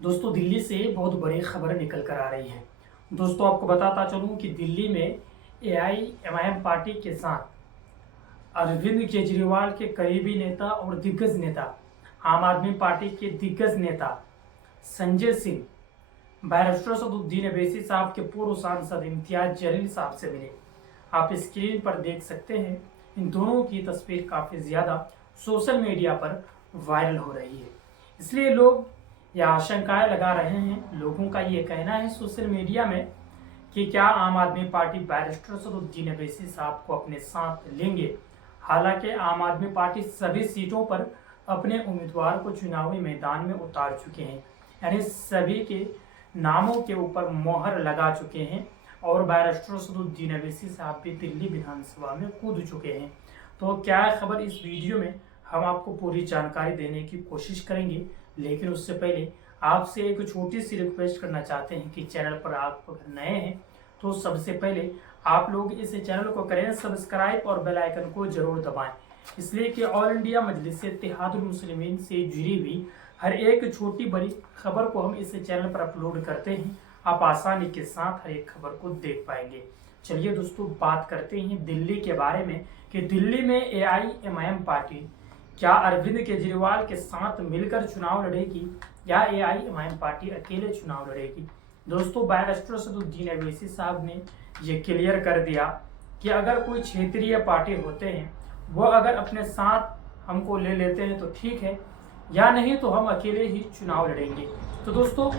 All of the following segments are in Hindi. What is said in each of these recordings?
दोस्तों दिल्ली से बहुत बड़ी खबर निकल कर आ रही है। दोस्तों आपको बताता चलूं कि दिल्ली में एआईएमआईएम पार्टी के साथ अरविंद केजरीवाल के करीबी नेता और दिग्गज नेता, आम आदमी पार्टी के दिग्गज नेता संजय सिंह, बैरिस्टर सदुद्दीन अवैसी साहब के पूर्व सांसद इम्तियाज जलील साहब से मिले। आप स्क्रीन पर देख सकते हैं, इन दोनों की तस्वीर काफ़ी ज़्यादा सोशल मीडिया पर वायरल हो रही है। इसलिए लोग यह आशंकाएं लगा रहे हैं, लोगों का ये कहना है सोशल मीडिया में कि क्या आम आदमी पार्टी बैरिस्टर सदुद्दीन अवैसी साहब को अपने साथ लेंगे। हालांकि आम आदमी पार्टी सभी सीटों पर अपने उम्मीदवार को चुनावी मैदान में उतार चुके हैं, यानी सभी के नामों के ऊपर मोहर लगा चुके हैं और बैरिस्टर सदुद्दीन अवैसी साहब भी दिल्ली विधानसभा में कूद चुके हैं। तो क्या है खबर, इस वीडियो में हम आपको पूरी जानकारी देने की कोशिश करेंगे, लेकिन उससे पहले आपसे एक छोटी सी रिक्वेस्ट करना चाहते हैं कि चैनल पर आप अगर नए हैं तो सबसे पहले आप लोग इस चैनल को करें सब्सक्राइब और बेल आइकन को जरूर दबाएं, इसलिए कि ऑल इंडिया मजलिस इत्तेहादुल मुस्लिमीन से जुड़ी हुई हर एक छोटी बड़ी खबर को हम इस चैनल पर अपलोड करते हैं। आप आसानी के साथ हर एक खबर को देख पाएंगे। चलिए दोस्तों, बात करते हैं दिल्ली के बारे में कि दिल्ली में एआईएमआईएम पार्टी क्या अरविंद केजरीवाल के साथ मिलकर चुनाव लड़ेगी या एआईएमआईएम पार्टी अकेले चुनाव लड़ेगी। दोस्तों, बैरिस्टर सदुद्दीन अवैसी साहब ने ये क्लियर कर दिया कि अगर कोई क्षेत्रीय पार्टी होते हैं वो अगर अपने साथ हमको ले लेते हैं तो ठीक है, या नहीं तो हम अकेले ही चुनाव लड़ेंगे। तो दोस्तों,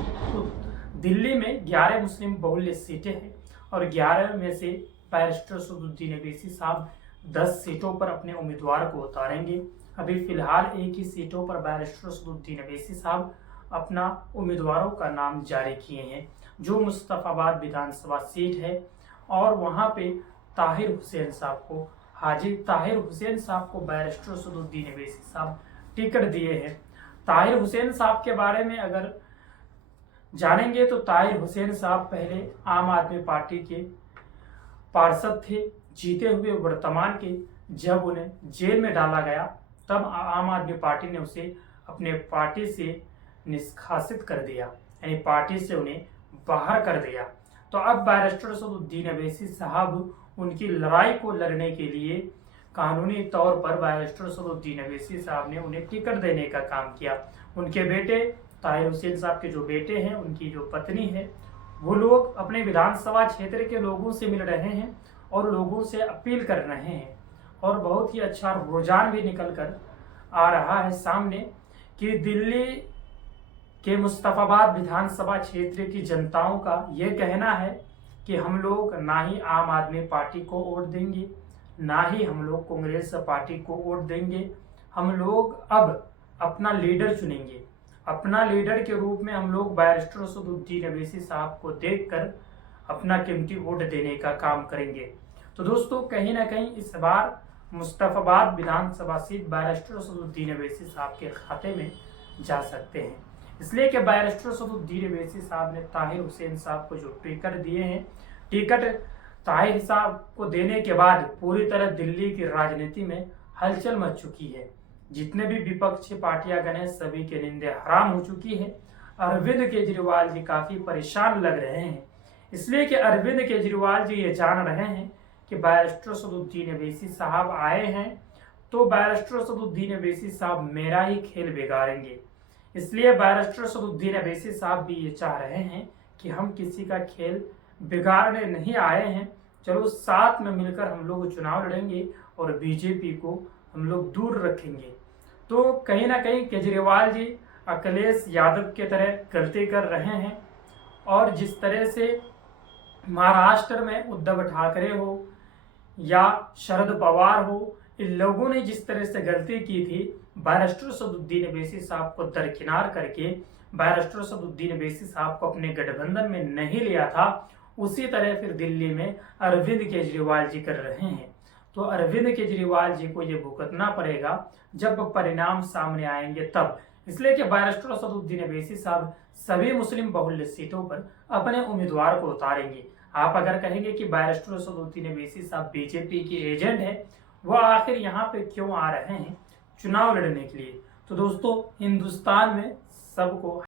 दिल्ली में 11 मुस्लिम बहुल्य सीटें हैं और 11 में से बैरिस्टर सदुद्दीन अवैसी साहब 10 सीटों पर अपने उम्मीदवार को उतारेंगे। अभी फिलहाल एक ही सीटों पर बैरिस्टर सदुद्दीन अवैसी साहब अपना उम्मीदवारों का नाम जारी किए हैं, जो मुस्तफाबाद विधानसभा सीट है और वहां पे ताहिर हुसैन साहब को, हाजी ताहिर हुसैन साहब को बैरिस्टर सदुद्दीन अवैसी साहब टिकट दिए हैं। ताहिर हुसैन साहब के बारे में अगर जानेंगे तो ताहिर हुसैन साहब पहले आम आदमी पार्टी के पार्षद थे, जीते हुए वर्तमान के। जब उन्हें जेल में डाला गया तब आम आदमी पार्टी ने उसे अपने पार्टी से निष्कासित कर दिया, यानी पार्टी से उन्हें बाहर कर दिया। तो अब बैरिस्टर सदुद्दीन अवैसी साहब उनकी लड़ाई को लड़ने के लिए कानूनी तौर पर बैरिस्टर सदुद्दीन अवैसी साहब ने उन्हें टिकट देने का काम किया। उनके बेटे ताहिर हुसैन साहब के जो बेटे हैं, उनकी जो पत्नी है, वो लोग अपने विधानसभा क्षेत्र के लोगों से मिल रहे हैं और लोगों से अपील कर रहे हैं और बहुत ही अच्छा रुझान भी निकल कर आ रहा है सामने कि दिल्ली के मुस्तफाबाद विधानसभा क्षेत्र की जनताओं का ये कहना है कि हम लोग ना ही आम आदमी पार्टी को वोट देंगे, ना ही हम लोग कांग्रेस पार्टी को वोट देंगे। हम लोग अब अपना लीडर चुनेंगे। अपना लीडर के रूप में हम लोग बैरिस्टर सदुद्दीन अवैसी साहब को देखकर अपना कीमती वोट देने का काम करेंगे। तो दोस्तों, कहीं ना कहीं इस बार मुस्तफाबाद विधानसभा सीट बैरिस्टर सदुद्दीन अवैसी साहब के खाते में जा सकते हैं, इसलिए कि बैरिस्टर सदुद्दीन अवैसी साहब ने ताहिर हुसैन साहब को जो टिकट दिए हैं, टिकट ताहिर साहब को देने के बाद पूरी तरह दिल्ली की राजनीति में हलचल मच चुकी है। जितने भी विपक्षी पार्टियां गए सभी के निंदे हराम हो चुकी है। अरविंद केजरीवाल जी काफी परेशान लग रहे हैं, इसलिए कि अरविंद केजरीवाल जी ये जान रहे हैं कि बैरिस्टर सदुद्दीन अवैसी साहब आए हैं तो बैरिस्टर सदुद्दीन अवैसी साहब मेरा ही खेल बिगाड़ेंगे। इसलिए बैरिस्टर सदुद्दीन अवैसी साहब भी ये चाह रहे हैं कि हम किसी का खेल बिगाड़ने नहीं आए हैं, चलो साथ में मिलकर हम लोग चुनाव लड़ेंगे और बीजेपी को हम लोग दूर रखेंगे। तो कहीं ना कहीं केजरीवाल जी अखिलेश यादव के तरह गलती कर रहे हैं और जिस तरह से महाराष्ट्र में उद्धव ठाकरे हो या शरद पवार हो, इन लोगों ने जिस तरह से गलती की थी, बैरिस्टर सदुद्दीन अवैसी साहब को दरकिनार करके बैरिस्टर सदुद्दीन अवैसी साहब को अपने गठबंधन में नहीं लिया था, उसी तरह फिर दिल्ली में अरविंद केजरीवाल जी कर रहे हैं। तो अरविंद केजरीवाल जी को ये भुगतना पड़ेगा जब परिणाम सामने आएंगे तब, इसलिए कि बैरिस्टर सदुद्दीन अवैसी साहब सभी मुस्लिम बहुल्य सीटों पर अपने उम्मीदवार को उतारेंगे। आप अगर कहेंगे कि बैरिस्टर सदुद्दीन अवैसी साहब बीजेपी के एजेंट है, वो आखिर यहाँ पे क्यों आ रहे हैं चुनाव लड़ने के लिए। तो दोस्तों, हिंदुस्तान में सबको